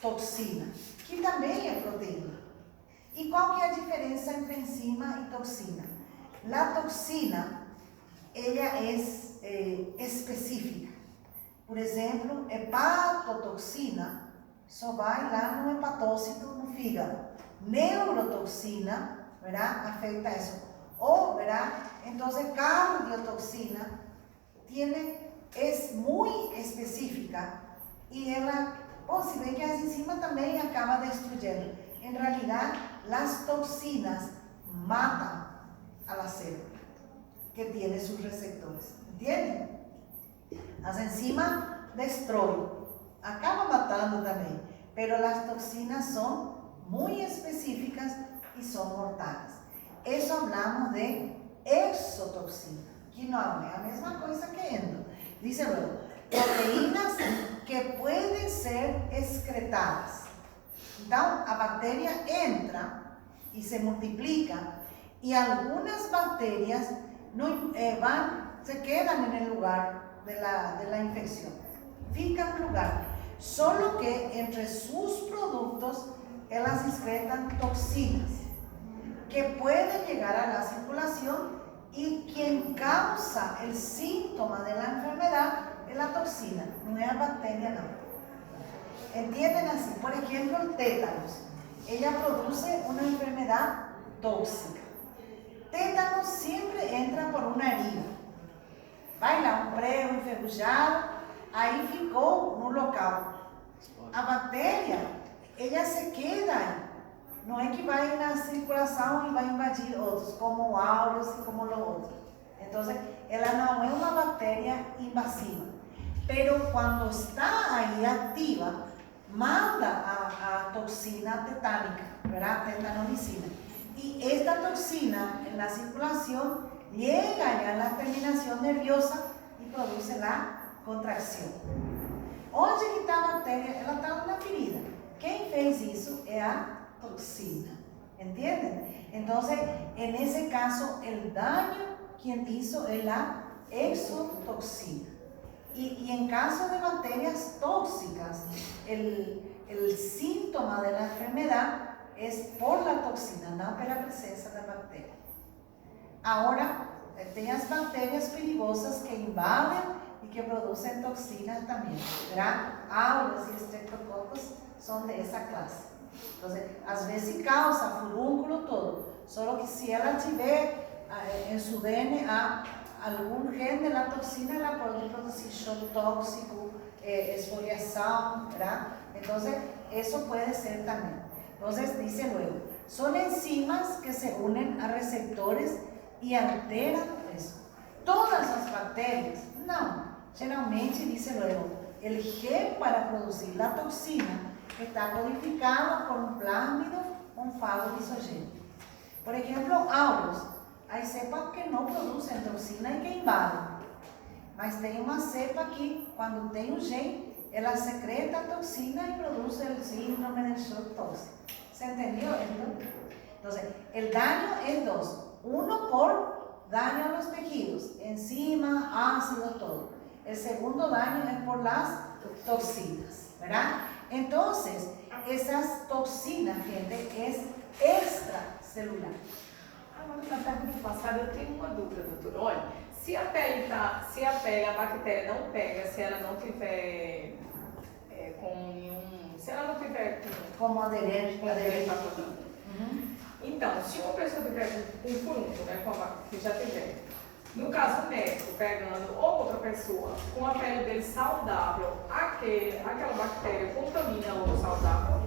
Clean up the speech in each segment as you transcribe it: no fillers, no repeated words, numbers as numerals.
toxina, que também é proteína. E qual que é a diferença entre enzima e toxina? A toxina, ela é específica. Por exemplo, hepatotoxina só vai lá no hepatócito, no fígado. Neurotoxina, ¿verdad? Afecta eso. O, ¿verdad? Entonces, cardiotoxina es muy específica y ela, si ven que las enzimas también acaba destruyendo. En realidad, las toxinas matan a la célula que tiene sus receptores. ¿Entienden? Las enzimas destruyen, acaba matando también, pero las toxinas son muy específicas y son mortales. Eso hablamos de exotoxina, que no es la misma cosa que endo. Dice luego, proteínas que pueden ser excretadas. Entonces, la bacteria entra y se multiplica, y algunas bacterias no, se quedan en el lugar de la infección. Fican en lugar. Solo que entre sus productos, ellas excretan toxinas que pueden llegar a la circulación, y quien causa el síntoma de la enfermedad es la toxina, no es la bacteria, no. ¿Entienden así? Por ejemplo, el tétanos. Ella produce una enfermedad tóxica. Tétanos siempre entra por una herida. Vai lá um prego enferrujado, aí ficou no local. A bactéria, ela se queda aí. Não é que vai na circulação e vai invadir outros, como o aureus e como o outro. Então, ela não é uma bactéria invasiva. Pero quando está aí ativa, manda a toxina tetánica, ¿verdad? Tetanomicina. Y esta toxina en la circulación llega a la terminación nerviosa y produce la contracción. Onde que está a bactéria? Ela está na ferida. Quem fez isso é a toxina. ¿Entienden? Entonces, en ese caso, el daño quien hizo es la exotoxina. Y en caso de bacterias tóxicas, el síntoma de la enfermedad es por la toxina, no por la presencia de bacteria. Ahora, tem as bacterias perigosas que invaden y que producen toxinas también, ¿verdad? Aureus y estreptococos son de esa clase. Entonces, às vezes causa furúnculo todo, solo que si ela tiver en su DNA algún gen de la toxina, ela pode producir choque tóxico, esfoliación, ¿verdad? Entonces, eso puede ser también. Entonces, dice luego, son enzimas que se unen a receptores y alteran eso. Todas las bacterias, no. Geralmente, dice luego, el gen para producir la toxina está codificado por un plásmido, un fago lisogênico. Por ejemplo, aureus. Hay cepas que no producen toxina y que invaden. Mas tem uma cepa que, quando tem um gene, ela secreta a toxina y produce el síndrome del shock tóxico. ¿Se entendió esto? Entonces, el daño es dos. Uno por daño a los tejidos, enzima, ácido, todo. El segundo daño es por las toxinas, ¿verdad? Entonces, esas toxinas, gente, es extracelular. Agora, na pergunta passada, eu tenho uma dúvida, doutora. Olha, se a bactéria não pega, se ela não tiver com nenhum... Se ela não tiver como aderente para Então, se uma pessoa tiver um furúnculo, né, que já tiver, no caso o médico pegando ou outra pessoa com a pele dele saudável, aquela bactéria contamina o saudável.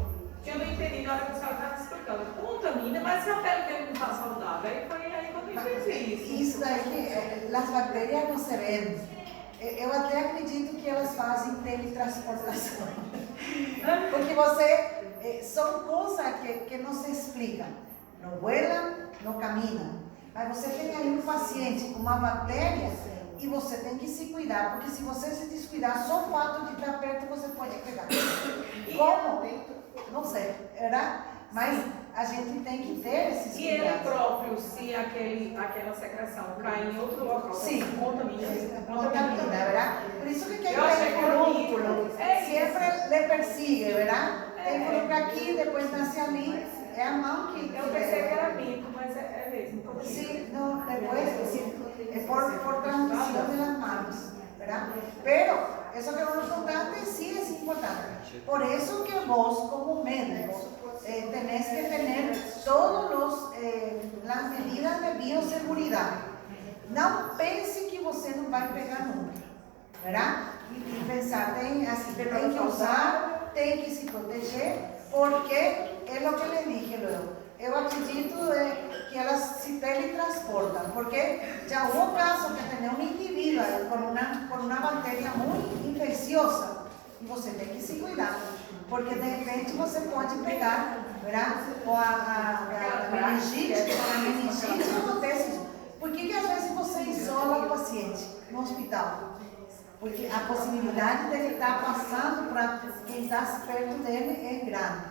Eu não entendi na hora que a senhora estava explicando. Contamina, mas se a pele dele não está saudável, aí foi aí quando eu fiz isso. Isso daí que as bactérias não se vendem. Eu até acredito que elas fazem teletransportação. Porque são coisas que não se explicam. Não voam, não caminham. Mas você tem aí um paciente com uma bactéria e você tem que se cuidar. Porque se você se descuidar, só o fato de estar perto você pode pegar. Como? Não sei, era? Mas a gente tem que ter esses cuidados. E ele próprio, se aquela secreção cair em outro local, sim, contamina, ¿verdad? Por isso que aquele furúnculo sempre le persigue, ¿verdad? tem folículo aqui, depois nasce ali, é a mão que... Eu pensei que era mito, mas é mesmo. Sí, no, después es por transmisión de las manos, ¿verdad? Pero eso que vos contaste sí es importante. Por eso que vos como médico tenés que tener todas las medidas de bioseguridad. Não pense que você não vai pegar nunca, ¿verdad? Y pensar, así, tem que usar, tem que se proteger, porque é lo que le dije luego. Eu acredito que elas se teletransportam, porque já houve caso que tem um indivíduo com uma bactéria muito infecciosa e você tem que se cuidar, porque de repente você pode pegar, ¿verdad? Com a meningite acontece isso. Por que às vezes você isola o paciente no hospital? Porque a possibilidade dele estar passando para quem está perto dele é grande,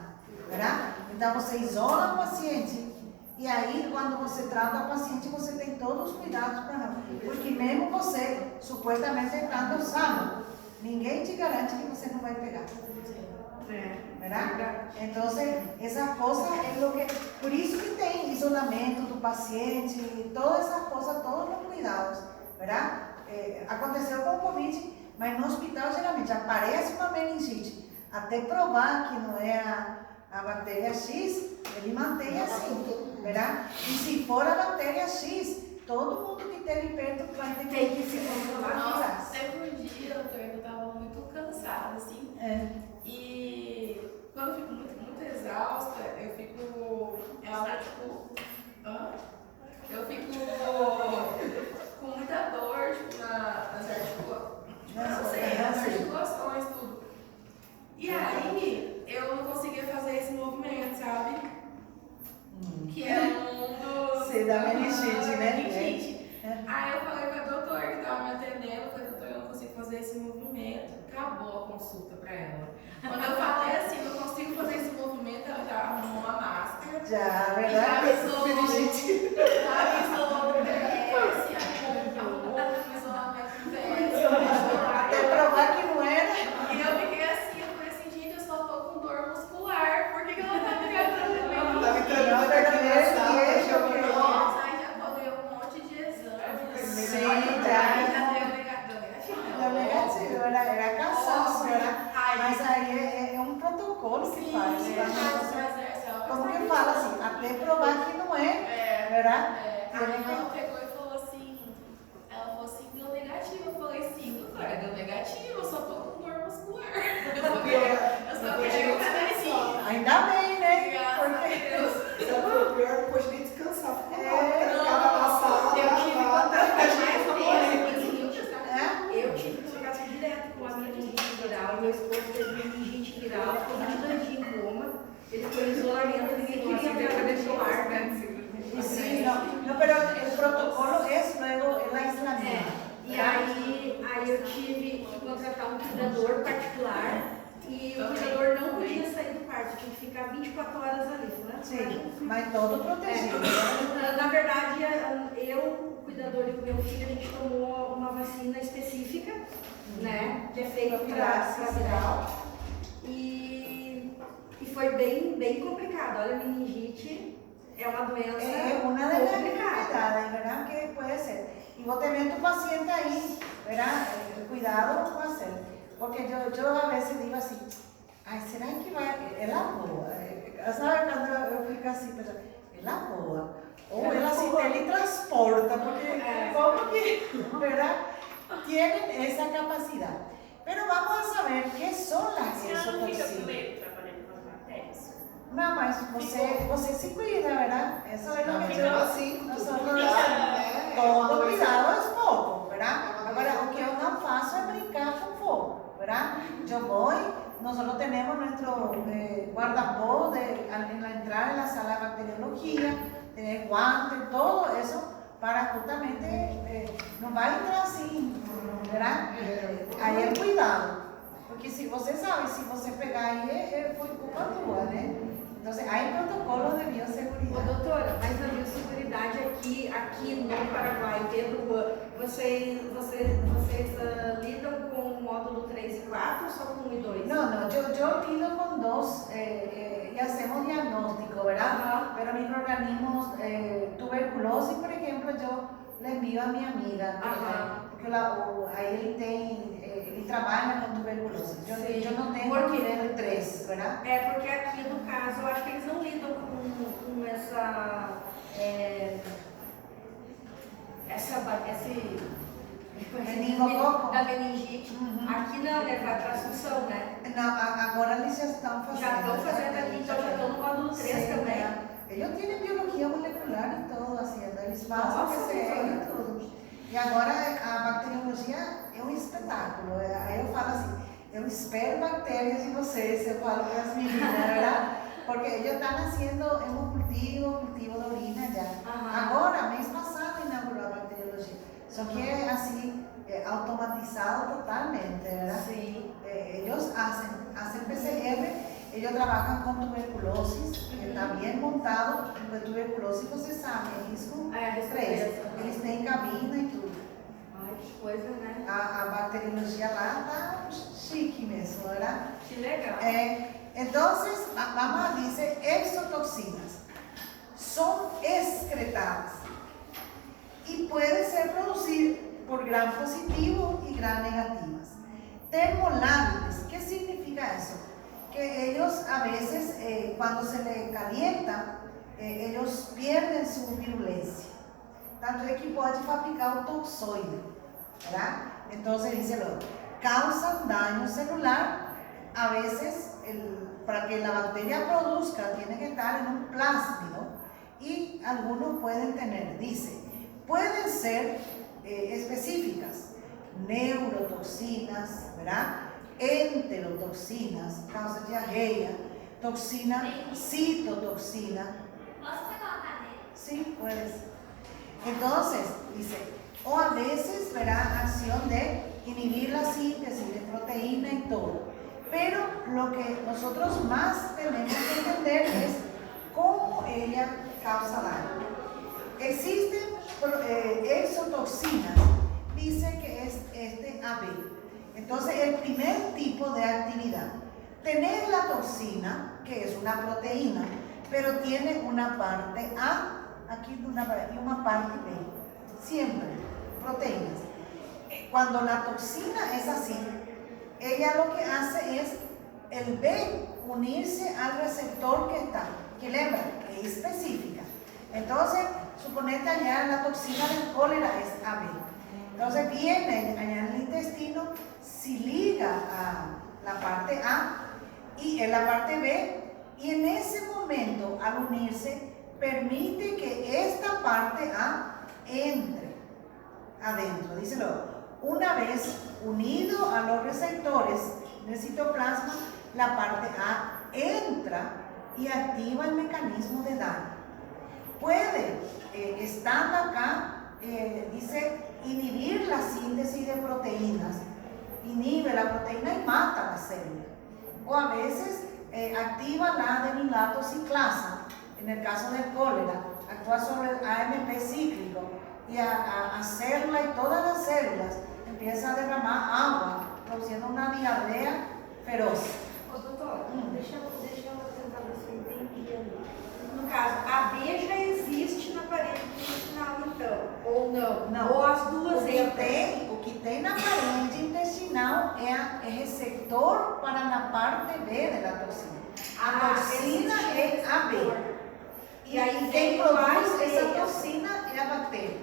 ¿verdad? Então você isola o paciente e aí quando você trata o paciente você tem todos os cuidados para não. Porque mesmo você supostamente estando sano, ninguém te garante que você não vai pegar. ¿Verdad? Então essa coisa é o que, por isso que tem isolamento do paciente, todas essas coisas, todos os cuidados, ¿verdad? Aconteceu com o Covid, mas no hospital geralmente aparece uma meningite, até provar que não é a bactéria X, ele mantém assim, ¿verdad? E se for a bactéria X, todo mundo que esteve perto vai ter que se controlar. Nossa, teve um dia, doutor, que eu estava muito cansada, assim, e quando eu fico muito exausta, eu fico, eu fico com muita dor, tipo, nas articulações, tudo. E aí, eu não conseguia fazer esse movimento, sabe? Que é um dos... Sim, da meningite, né? Aí eu falei pra doutora que estava me atendendo, eu falei, doutora, eu não consigo fazer esse movimento. Acabou a consulta pra ela. Quando eu falei assim, eu não consigo fazer esse movimento, ela já arrumou uma máscara. Já, verdade? Já avisou o PS, arrumou o isolamento do PS. Até provar que não era. E eu fiquei assim, eu falei assim, gente, eu só tô com dor muscular, por que ela tá me tratando bem? Tá me tratando bem, nossa, aí já colheu um monte de exames. Sim, já deu negativo. Deu negativo, era cansaço, mas aí é um protocolo que faz. Como que fala assim, até provar que não é, verdade? Aí ela pegou e falou assim, deu negativo. Eu falei, sim, doutora, deu negativo, eu só tô com dor muscular. Eu só quero assim. Ainda bem, né? Graças a Deus. O pior depois de descansar, ficou eu tive contato direto com a meningite viral, meu esposo teve meningite viral, ficou 22 dias em coma, ele foi em isolamento, ninguém queria ver a cabeça do ar, né? Sí, no, pero el protocolo es luego el aislamiento. E aí eu tive que contratar um cuidador particular e o cuidador não podia sair do quarto, tinha que ficar 24 horas ali, né? Sim, mas todo protegido. Na verdade, eu, o cuidador e o meu filho, a gente tomou uma vacina específica, né? Que é feita para viral. E foi bem complicado. Olha, a meningite é uma doença complicada, ¿verdad? Que puede ser. Y vos tenés tu paciente ahí, ¿verdad? Cuidado con hacerlo. Porque yo a veces digo así, ay, ¿será que va? Es la boa. ¿Sabes? Cuando yo fico así, pero es la boa. O ela se teletransporta, porque como que, ¿verdad? Tienen esa capacidad. Pero vamos a saber qué son las exotoxinas. Não, mas você se cuida, verdade? Isso é o que eu assim, todo cuidado é pouco, verdade? Agora, o que eu não faço é brincar com fogo, verdade? Eu vou, nós temos nosso guarda-pó na entrada da sala de bacteriologia, tem guantes, todo isso, para justamente não vai entrar assim, verdade? Aí é cuidado, porque se você sabe, se você pegar aí, foi culpa tua, né? Então, há protocolos de biosseguridade. Doutora, mas a biosseguridade aqui no Paraguai, Pedro Juan, vocês lidam com o módulo 3 e 4 ou só com 1 e 2? Não, eu lido com 2 pero microorganismos, tuberculosis, por ejemplo, yo le envío a mi amiga, porque ahí ele trabalha com tuberculose. Eu não tenho nível 3, verdade? É porque aqui no caso, eu acho que eles não lidam com esse meningococo da meningite. Aqui não, né? Vai para Assunção, né? Não, agora eles já estão fazendo. Já estão fazendo aqui, então já estão no módulo 3 também. Eles têm biologia molecular e tudo, assim, eles fazem PCR e tudo. E agora a bacteriologia é um espetáculo. Aí eu falo assim, eu espero bactérias em vocês, eu falo para as meninas, verdade? Porque eles estão fazendo cultivo de orina já. Agora, mês passado, inaugurou a bacteriologia. Só que é assim, automatizado totalmente, ¿verdad? Sí. Ellos hacen PCR, ellos trabajan con tuberculosis, que está bien montado, pues tuberculosis você sabe, é risco 3. Eles têm cabina e tudo. Ai, que coisa, né? A bacteriologia lá tá chique mesmo, ¿verdad? Que legal. Entonces, vamos a dizer, exotoxinas son excretadas y puede ser producidas por gram positivo y gram negativas. Termolábiles, ¿qué significa eso? Que ellos a veces, cuando se les calienta, ellos pierden su virulencia. Tanto é que pode fabricar o toxoide, ¿verdad? Entonces dice lo, causan daño celular, a veces para que la bacteria produzca tiene que estar en un plásmido y algunos pueden tener, dice, pueden ser específicas, neurotoxinas, ¿verdad? Enterotoxinas, causa diarrea, toxina, citotoxina. ¿Posso pegar uma cadeira? Sí, puedes. Entonces, dice, o a veces, ¿verdad? Acción de inhibir la síntesis de proteína y todo. Pero lo que nosotros más tenemos que entender es cómo ella causa daño. Existen exotoxinas, dice que es AB. Entonces, el primer tipo de actividad, tener la toxina, que es una proteína, pero tiene una parte A, aquí y una parte B, siempre, proteínas. Cuando la toxina es así, ella lo que hace es el B unirse al receptor que está, que lembra, es específica. Entonces, suponete allá la toxina del cólera es AB. Entonces viene allá en el intestino, se liga a la parte A y en la parte B, y en ese momento al unirse permite que esta parte A entre adentro. Díselo, una vez unido a los receptores del citoplasma, la parte A entra y activa el mecanismo de daño. Puede, estando acá, dice, inhibir la síntesis de proteínas, inhibe la proteína y mata la célula. O a veces activa la adenilato ciclasa, en el caso del cólera, actúa sobre el AMP cíclico y a hacerla y todas las células empieza a derramar agua, produciendo una diarrea feroz. Ô, doutor, deixa eu tentar ver se eu entendi ali. No caso, a B já existe na parede intestinal, então, ou não? Não. Ou as duas O que tem na parede intestinal é receptor para a parte B da toxina. A toxina é a B. E aí quem tem mais produz essa B. toxina é a bactéria.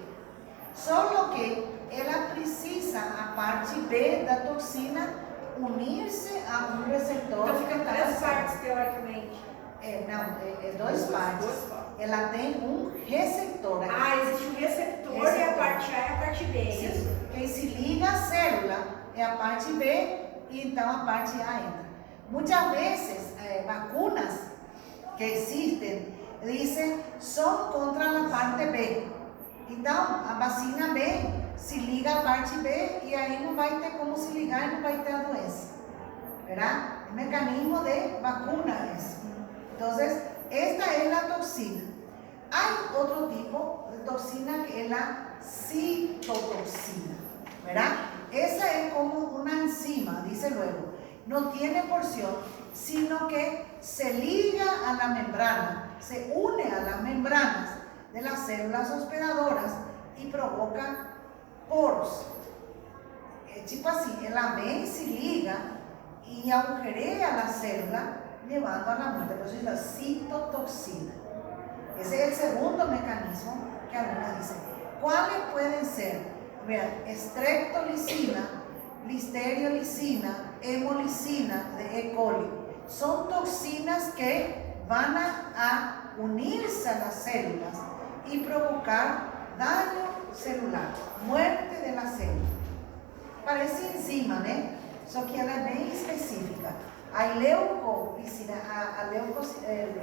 Só que ela precisa, a parte B da toxina, unir-se a um receptor. Então fica três partes, teoricamente. Não, dois partes. Ela tem um receptor aqui. Ah, existe um receptor e a parte A e a parte B, é isso? Sim. Quem se liga à célula é a parte B e então a parte A entra. Muitas vezes, vacunas que existem, dizem, são contra a parte B. Então, a vacina B se liga à parte B e aí não vai ter como se ligar e não vai ter a doença. ¿Verdad? El mecanismo de vacuna es. Entonces, esta es la toxina. Hay otro tipo de toxina que es la citotoxina, ¿verdad? Esa es como una enzima, dice luego, no tiene porción, sino que se liga a la membrana, se une a las membranas de las células hospedadoras y provoca poros. Tipo así, ela vem, se liga y agujerea la célula, llevando a la muerte. Por eso es la citotoxina. Ese es el segundo mecanismo que algunas dicen. ¿Cuáles pueden ser? Vean, streptolicina, listeriosina, hemolicina de E. coli. Son toxinas que van a unirse a las células y provocar daño celular, muerte de la célula. Parece enzima, né? Só que ela é bem específica. A leucocina,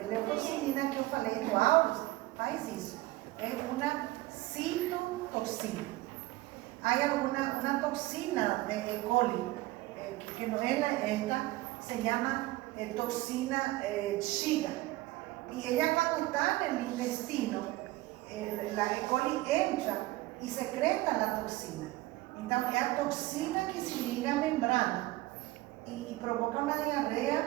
leucocinina que eu falei do Aurus faz isso. É uma citotoxina. Há uma toxina de E. coli, que não é esta, se chama toxina Shiga. E ela, quando está no intestino, a E. coli entra e secreta a toxina. Então, é a toxina que se liga à membrana e provoca uma diarreia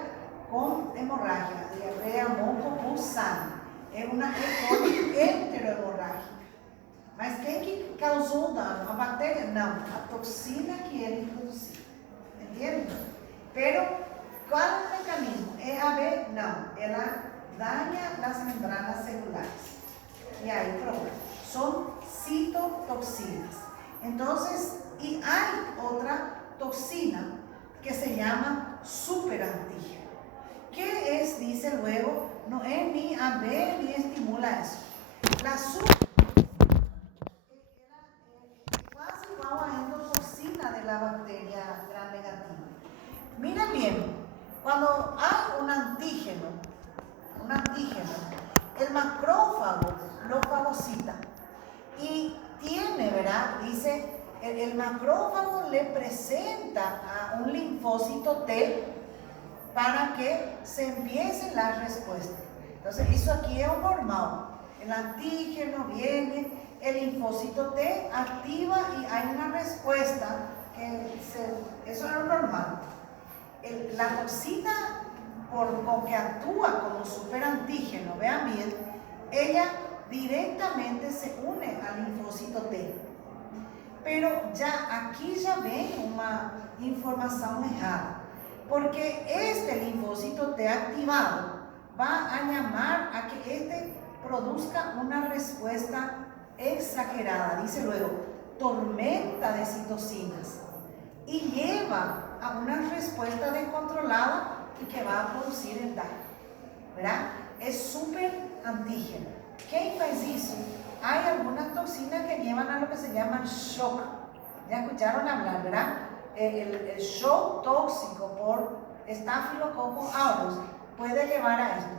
com hemorragia, diarreia mucopulsante. É uma E. coli enterohemorrágica. Mas quem que causou o dano? A bactéria? Não, a toxina que ele produziu. Entende? Pero, qual é o mecanismo? É a B? Não, ela daña as membranas celulares. E aí, problema. São citotoxinas. Entonces, y hay otra toxina que se llama superantígeno. ¿Qué es? Dice luego, no es ni AB ni estimula eso. La casi igual a endotoxina de la bacteria gram negativa. Miren bien, cuando hay un antígeno, el macrófago lo fagocita y tiene, ¿verdad? Dice, el macrófago le presenta a un linfócito T para que se empiecen las respuestas. Entonces, eso aquí es normal. El antígeno viene, el linfócito T activa y hay una respuesta eso es normal. La toxina con que actúa como superantígeno, vean bien, ella directamente se une al linfócito T. Pero aquí ya ven una información errada, porque este linfócito T activado va a llamar a que este produzca una respuesta exagerada, dice luego, tormenta de citocinas, y lleva a una respuesta descontrolada y que va a producir el daño, ¿verdad? Es súper antígeno. ¿Qué faz eso? Hay algunas toxinas que llevan a lo que se llama shock. Ya escucharon hablar, ¿verdad? El shock tóxico por Staphylococcus aureus puede llevar a esto.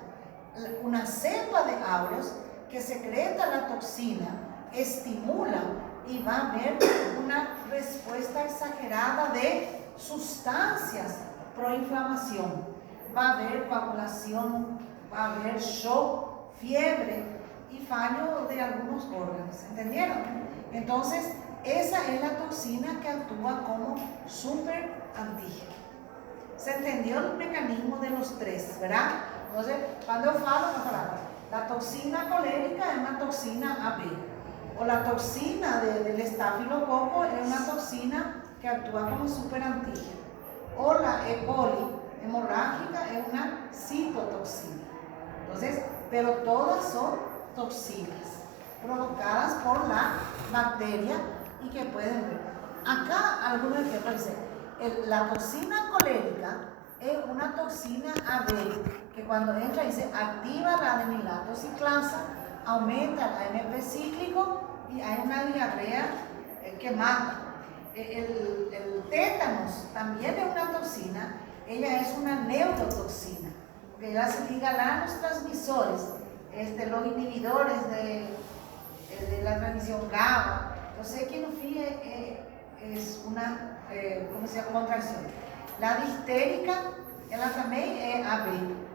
Una cepa de aureus que secreta la toxina estimula y va a haber una respuesta exagerada de sustancias proinflamación. Va a haber coagulación, va a haber shock, fiebre y fallo de algunos órganos. ¿Entendieron? Entonces, esa es la toxina que actúa como super antígeno. ¿Se entendió el mecanismo de los tres, verdad? Entonces, cuando yo falo, la toxina colérica es una toxina AB. O la toxina del estafilococo es una toxina que actúa como superantígeno. O la E. coli hemorrágica es una citotoxina. Entonces, pero todas son toxinas provocadas por la bacteria y que pueden ver. Acá algunos ejemplos dicen, la toxina colérica es una toxina AB que cuando entra dice activa la adenilato ciclasa, aumenta el AMP cíclico y hay una diarrea que mata. El tétanos también es una toxina, ella es una neurotoxina, porque ella se liga a los transmisores, los inhibidores de la transmisión GABA. Entonces, que no fíe es una contracción. La distérica, ella también es AB,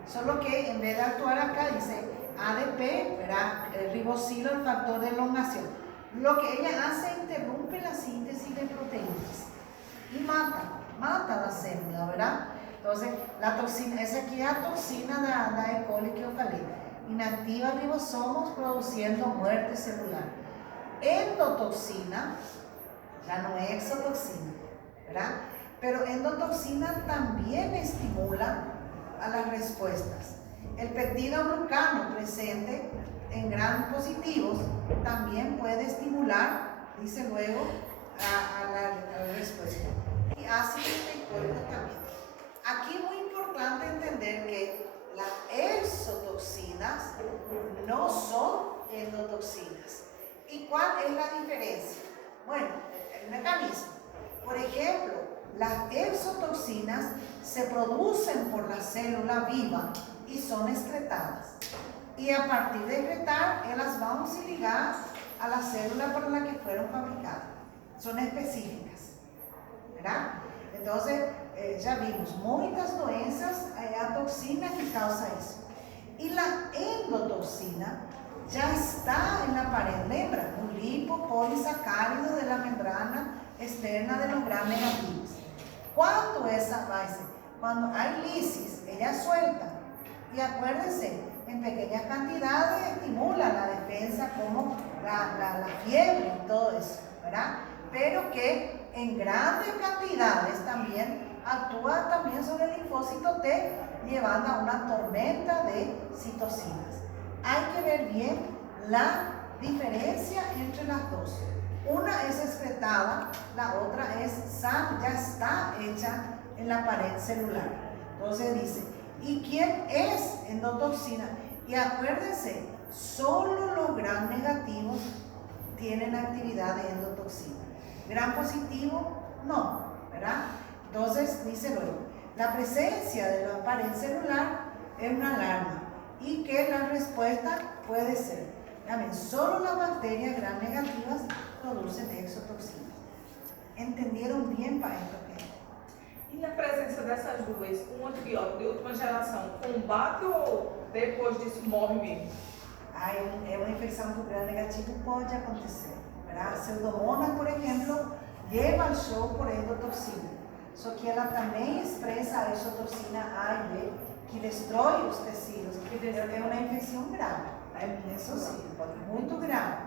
solo que en vez de actuar acá dice ADP, ¿verdad? Ribosilo, el factor de elongación. Lo que ella hace interrumpe la síntesis de proteínas y mata la célula, ¿verdad? Entonces, la toxina, essa aqui é a toxina da E. coli que eu falei. Inativa ribossomos produzindo muerte celular. Endotoxina, ya no es exotoxina, ¿verdad? Pero endotoxina también estimula a las respuestas. El péptido glucano presente en gram positivos también puede estimular, dice luego, a la respuesta. Y ácido glicólico también. Aquí es muy importante entender que las exotoxinas no son endotoxinas. ¿Y cuál es la diferencia? Bueno, el mecanismo. Por ejemplo, las exotoxinas se producen por la célula viva y son excretadas. Y a partir de excretar, ellas van a se ligar a la célula para la que fueron fabricadas. Son específicas, ¿verdad? Entonces, ya vimos, muchas doenças, a toxina que causa eso. Y la endotoxina ya está en la pared, lembra? Un lipopolisacárido de la membrana externa de los gram negativos. ¿Cuándo esa va a ser? Cuando hay lisis, ella suelta. Y acuérdense, en pequeñas cantidades estimula la defensa como la fiebre y todo eso, ¿verdad? Pero que en grandes cantidades también actúa también sobre el linfócito T, llevando a una tormenta de citocinas. Hay que ver bien la diferencia entre las dos. Una es excretada, la otra es sana, ya está hecha en la pared celular. Entonces dice, ¿y quién es endotoxina? Y acuérdense, solo los gram negativos tienen actividad de endotoxina. Gram positivo, no, ¿verdad? Entonces dice luego, la presencia de la pared celular es una alarma y que la respuesta puede ser, también solo las bacterias gram negativas producen exotoxinas. ¿Entendieron bien para esto? E na presença dessas duas, um antibiótico de última geração combate ou depois disso morre mesmo? É uma infecção por gram negativo, pode acontecer, ¿verdad? Pseudomonas, por ejemplo, lleva al show por endotoxina. Só que ela também expresa a exotoxina A e B, que destrói os tecidos, que é uma infecção grave. Isso sim, muito grave.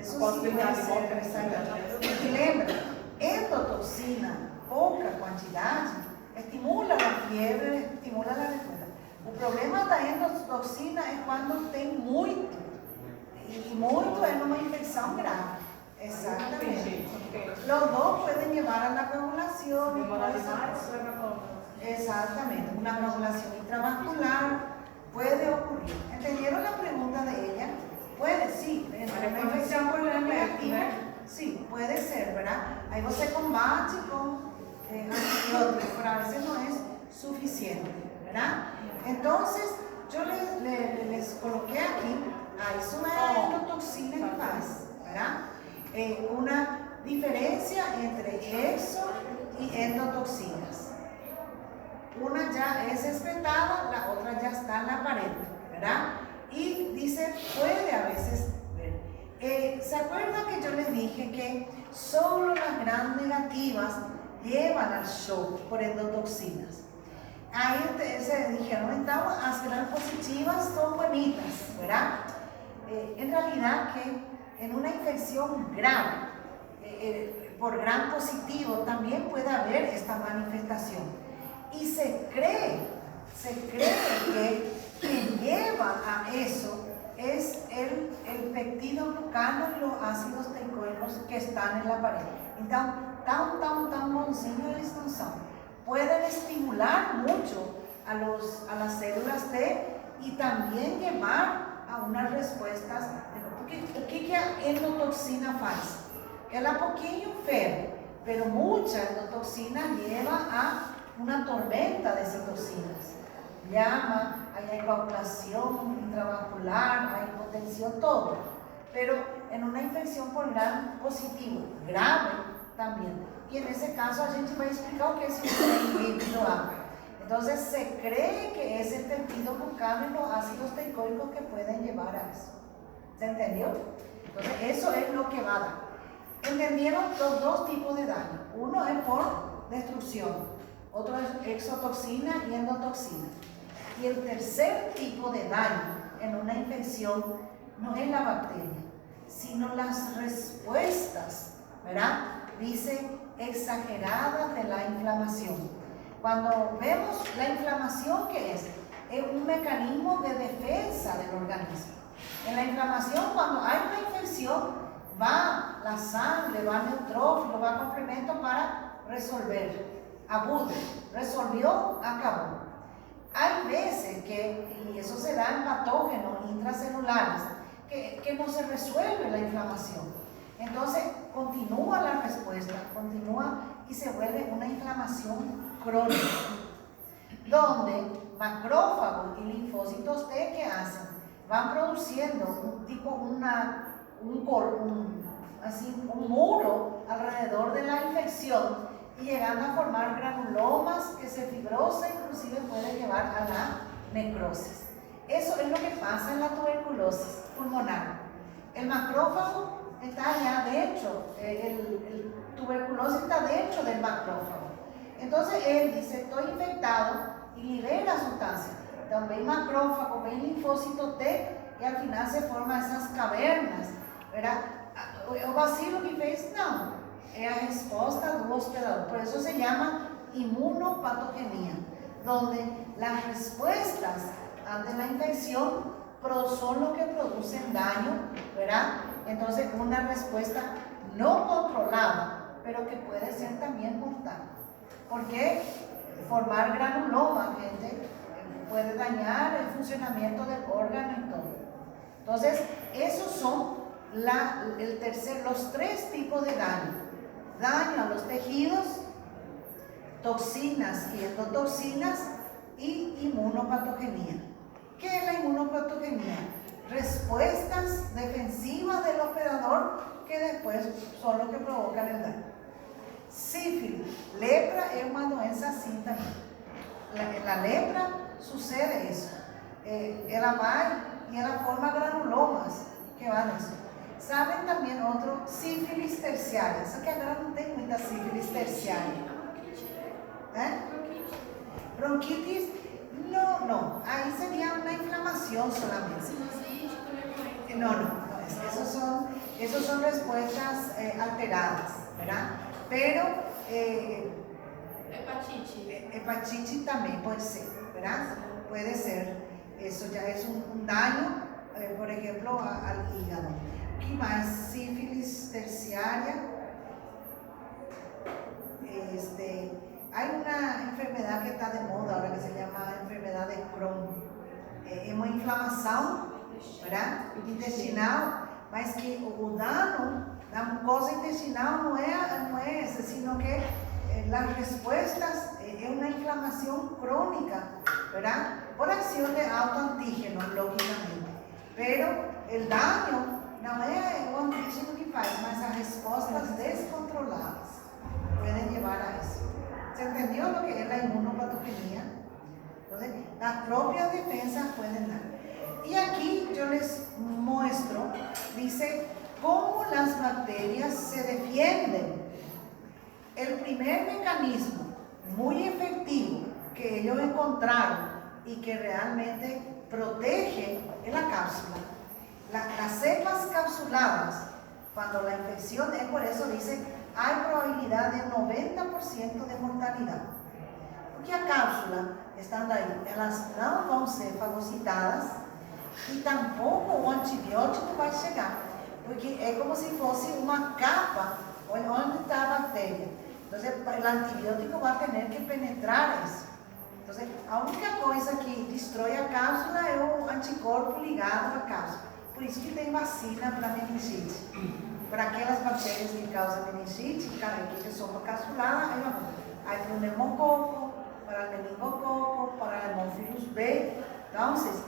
Isso sim pode ser expresado. E lembra, endotoxina, pouca quantidade, estimula a fiebre, estimula a resposta. O problema da endotoxina é quando tem muito. E muito é numa infecção grave. Exactamente. Los dos pueden llevar a la coagulación. Exactamente, una coagulación intravascular puede ocurrir. ¿Entendieron la pregunta de ella? Puede, sí, en una infección por gram negativa, sí, puede ser, ¿verdad? Ahí você combate con antibióticos, pero a veces no es suficiente, ¿verdad? Entonces, yo les coloqué aquí, eso es la endotoxina que faz, ¿verdad? Una diferencia entre exo y endotoxinas. Una ya es excretada, la otra ya está en la pared, ¿verdad? Y dice, puede a veces ver. ¿Se acuerdan que yo les dije que solo las gram negativas llevan al show por endotoxinas? Ahí se dijeron, las gram positivas son bonitas, ¿verdad? En realidad que en una infección grave, por gram positivo, también puede haber esta manifestación. Y se cree que quien lleva a eso es el péptido glucano y los ácidos teicoicos que están en la pared. Entonces, tan bonzinho eles não são. Pueden estimular mucho a las células T y también llevar a unas respuestas. O que a endotoxina faz? Ela pouquinho fere, pero mucha endotoxina lleva a una tormenta de citocinas. Llama, hay coagulación intravascular, hay hipotensión, todo. Pero en una infección por gram positivo, grave también. Y en ese caso a gente vai explicar o que es un líquido A. Entonces se cree que es el péptido glucano y los ácidos teicoicos que pueden llevar a eso. ¿Se entendió? Entonces eso es lo que va a dar. ¿Entendieron los dos tipos de daño? Uno es por destrucción otro es exotoxina y endotoxina. Y el tercer tipo de daño en una infección no es la bacteria, sino las respuestas, ¿verdad? Dice exageradas de la inflamación. Cuando vemos la inflamación, ¿qué es? Es un mecanismo de defensa del organismo. En la inflamación, cuando hay una infección, va la sangre, va el neutrófilo, va el complemento para resolver. Agudo, resolvió, acabó. Hay veces que, y eso se da en patógenos intracelulares, que no se resuelve la inflamación. Entonces, continúa la respuesta, continúa y se vuelve una inflamación crónica, donde macrófagos y linfocitos T, ¿qué hacen? Van produciendo un muro alrededor de la infección y llegando a formar granulomas que se fibrosa, inclusive puede llevar a la necrosis. Eso es lo que pasa en la tuberculosis pulmonar. El macrófago está allá dentro, el tuberculosis está dentro del macrófago. Entonces él dice, estoy infectado y libera sustancias. También hay macrófago, hay linfócito T y al final se forman esas cavernas, ¿verdad? O bacilo que fez, não. É a resposta do hospedador. Por eso se llama inmunopatogenia, donde las respuestas ante la infección son lo que producen daño, ¿verdad? Entonces, una respuesta no controlada, pero que puede ser también mortal. Porque formar granuloma, gente, puede dañar el funcionamiento del órgano y todo. Entonces, esos son los tres tipos de daño. Daño a los tejidos, toxinas y endotoxinas y inmunopatogenia. ¿Qué es la inmunopatogenia? Respuestas defensivas del hospedador que después son los que provocan el daño. Sífilis, lepra es una doença así también. En la lepra sucede eso. Ela vai y ela forma granulomas que van a eso. ¿Saben también otro? Sífilis terciaria. Só que agora não tem muita sífilis terciaria. Bronquitis, no. Ahí sería una inflamación solamente. No. Esos son respuestas alteradas, ¿verdad? Pero hepatitis también puede ser, ¿verdad? Puede ser. Eso ya es un daño, por ejemplo, al hígado. ¿Qué más? Sífilis terciaria. Hay una enfermedad que está de moda ahora que se llama enfermedad de Crohn. Es una inflamación, ¿verdad? Intestinal, mas que o dano da mucosa intestinal no es ese, sino que las respuestas es una inflamación crónica, ¿verdad? Por acción de autoantígenos, lógicamente. Pero el daño no es o antígeno que faz, mas las respuestas descontroladas pueden llevar a eso. ¿Se entendió lo que es la inmunopatogenia? Entonces, las propias defensas pueden dar. Y aquí yo les muestro, dice, cómo las bacterias se defienden. El primer mecanismo muy efectivo que ellos encontraron y que realmente protege es la cápsula. Las cepas capsuladas, cuando la infección es, por eso dice, hay probabilidad de 90% de mortalidad. Porque a cápsula, estando ahí, elas não vão ser fagocitadas e tampouco o antibiótico vai chegar. Porque é como se fosse uma capa onde está a bactéria. Então, o antibiótico vai ter que penetrar isso. Então, a única coisa que destrói a cápsula é o anticorpo ligado à cápsula. Por isso que tem vacina para meningite. Para aquelas bactérias que causam meningite, que são capsuladas, hay para o neumococo, para el meningococo, para el hemófilus B. Entonces,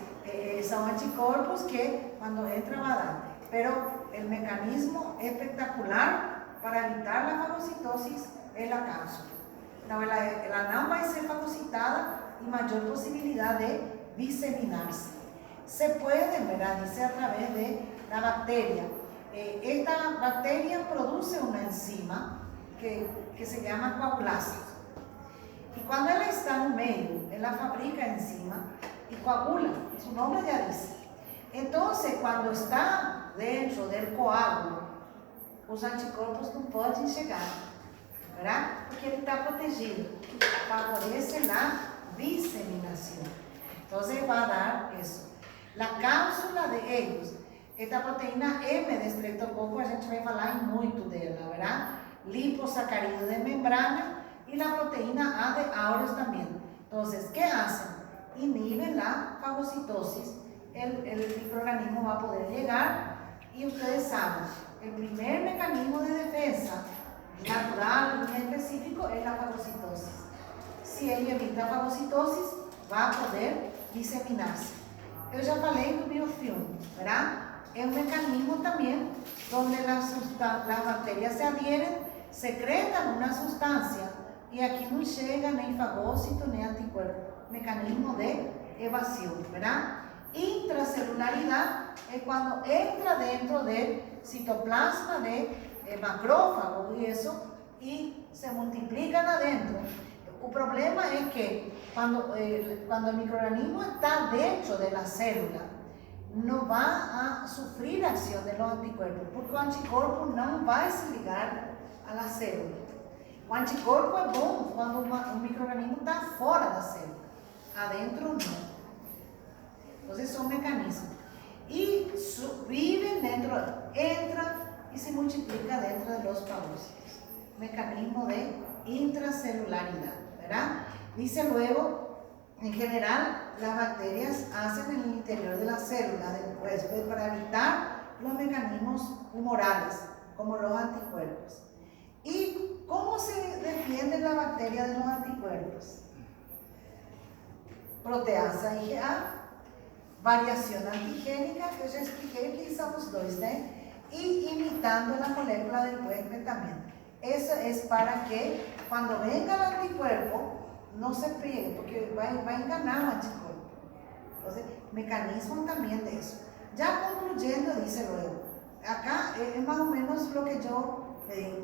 son anticorpos que cuando entra va a dar. Pero el mecanismo espectacular para evitar la fagocitosis es la cápsula. Entonces, la não vai ser fagocitada y mayor posibilidad de diseminarse. Se puede, ¿verdad? Dice a través de la bacteria. Esta bacteria produce una enzima que se llama coagulasa. Y cuando ella está en medio, ella fabrica enzima y coagula, su nombre ya dice. Entonces, cuando está dentro del coágulo, os anticorpos não podem chegar, ¿verdad? Porque ele está protegido, favorece la diseminación. Entonces va a dar eso. La cápsula de ellos, esta proteína M de estreptococo, a gente vai falar muito dela, ¿verdad? Liposacárido de membrana y la proteína A de aureus también. Entonces, ¿qué hacen? Inhiben la fagocitosis, el microorganismo va a poder llegar y ustedes saben, el primer mecanismo de defensa natural y específico es la fagocitosis. Si él evita a fagocitosis, va a poder diseminarse. Eu já falei do biofilme, ¿verdad? Es un mecanismo también donde las bacterias se adhieren, secretan una sustancia y aquí no llega ni fagócito ni anticuerpo. Mecanismo de evasión, ¿verdad? Intracelularidad es cuando entra dentro del citoplasma de macrófago y eso, y se multiplican adentro. El problema es que cuando el microorganismo está dentro de la célula, no va a sufrir acción de los anticuerpos, porque el anticuerpo no va a se ligar a la célula. O anticorpo é bom quando o microorganismo está fora da célula, adentro não. Entonces son mecanismos. Y viven dentro, entra y se multiplica dentro de los fagócitos. Mecanismo de intracelularidad, ¿verdad? Dice luego, en general, las bacterias hacen en el interior de la célula del huésped para evitar los mecanismos humorales, como los anticuerpos. ¿Y cómo se defiende la bacteria de los anticuerpos? Proteasa IgA, variación antigénica, que eu já expliquei que são os dois, né? Y imitando la molécula del huésped también. Eso es para que cuando venga el anticuerpo no se pegue, porque va a enganar el anticuerpo. Entonces, mecanismo también de eso. Ya concluyendo, dice luego, acá es más o menos lo que yo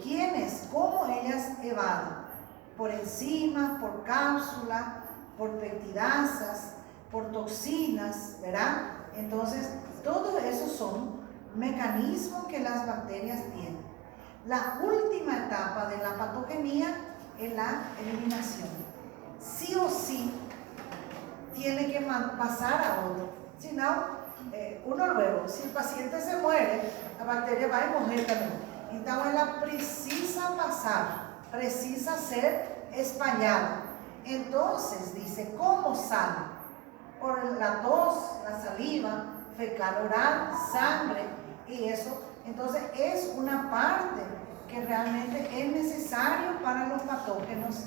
quiénes, cómo ellas evaden, por enzima, por cápsula, por peptidasas, por toxinas, ¿verdad? Entonces, todos esos son mecanismos que las bacterias tienen. La última etapa de la patogenia es la eliminación. Sí o sí, tiene que pasar a otro. Si no, uno luego, si el paciente se muere, la bacteria va a morir también. Entonces, ela precisa pasar, precisa ser espalhada. Entonces, dice, ¿cómo sale? Por la tos, la saliva, fecal oral, sangre y eso. Entonces, es una parte que realmente es necesario para los patógenos